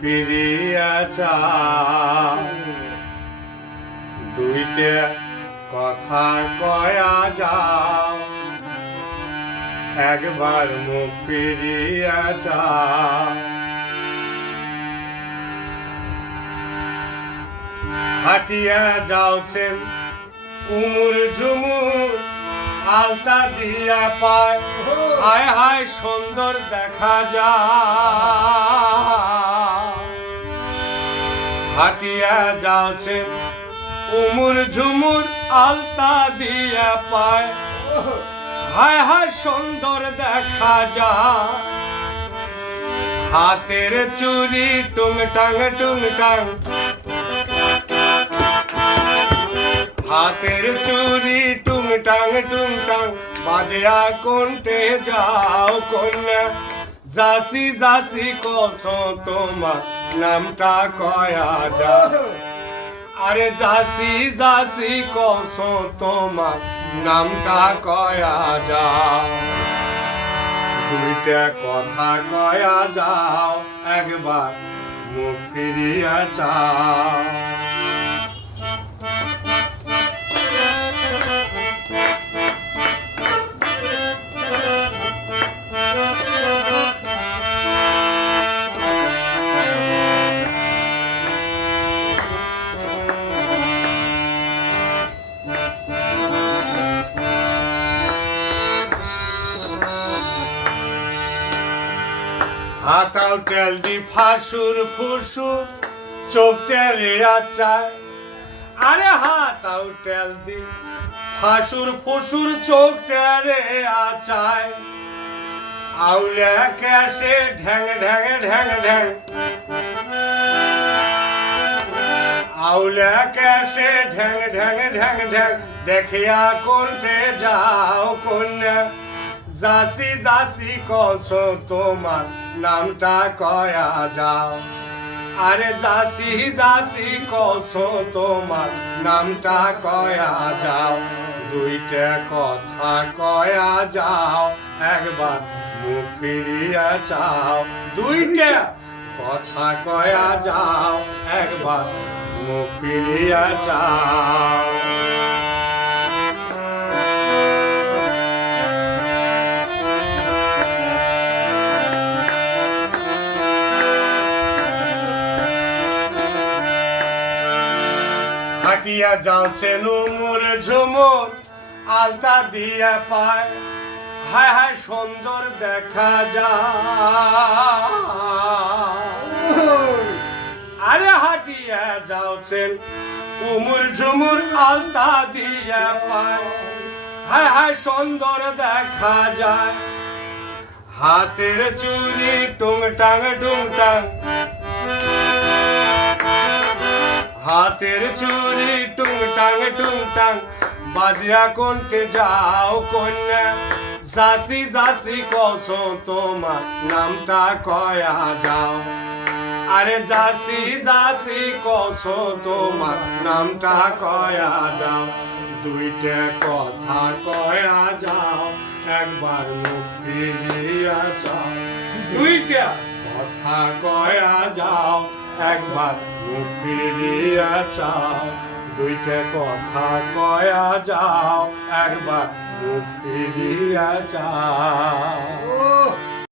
ফিরিয়া চাও, দুইটা কথা কয়া যাও, একবার মুখ ফিরিয়া চাও। হাটিয়া যাওছেন উমুর ঝুমুর, আলতা দিয়া পায়, হায় হায় সুন্দর দেখা যায়। হাটিয়া যাওছেন উমুর ঝুমুর, আলতা দিয়া পায়, হায় হায় সুন্দর দেখা যায়। হাতের চুরি টুংটাং টুংটাং, হাতের চুরি টুংটাং টুংটাং, বাজয়া কোনটে যাও কন্যা, যাসি যাসি কস তোমার নামটা কয়া যায়। আরে যাসি যাসি কস তোমার নামটা কয়া যাও, দুইটা কথা কয়া যাও, একবার মুখ ফিরিয়া চাও। হাতাও তেল দি ফাঁসুর ফুসুর, চোখটা রেয়া চায়। আরে হাতাও তেল দি ফাঁসুর ফুসুর, চোখটা রেয়া চায়। আউলে ক্যাসে ঢ্যাং ঢ্যাং ঢ্যাং ঢ্যাং, আউলে ক্যাসে ঢ্যাং ঢ্যাং ঢ্যাং ঢ্যাং, দেখিয়া কোনটে যাও কন্যা, যাসি যাসি কস তোমার নামটা কয়া যাও। আরে যাসি যাসি কস তোমার নামটা কয়া যাও, দুইটা কথা কয়া যাও, একবার মুখ ফিরিয়া চাও। দুইটা কথা কয়া যাও, একবার মুখ ফিরিয়া চাও। হাটিয়া যাওছেন উমুর ঝুমুর, আলতা দিয়া পায়, হায় হায় সুন্দর দেখা যায়। আরে হাটিয়া যাওছেন উমুর ঝুমুর, আলতা দিয়া পায়, হায় হায় সুন্দর দেখা যায়। হাতের চুরি টুংটাং টুংটাং, হাতের চুরি টুংটাং টুংটাং, বাজিয়া কোনটে যাও কন্যা, যাসি যাসি কস তোমার নামটা কয়া যাও। আরে যাসি যাসি কস তোমার নামটা কয়া যাও, দুইটা কথা কয়া যাও, একবার মুখ ফিরিয়া চাও। দুইটা কথা কয়া যাও, একবার মুখ ফিরিয়া চাও। দুইটা কথা কয়া যাও, একবার মুখ ফিরিয়া চাও।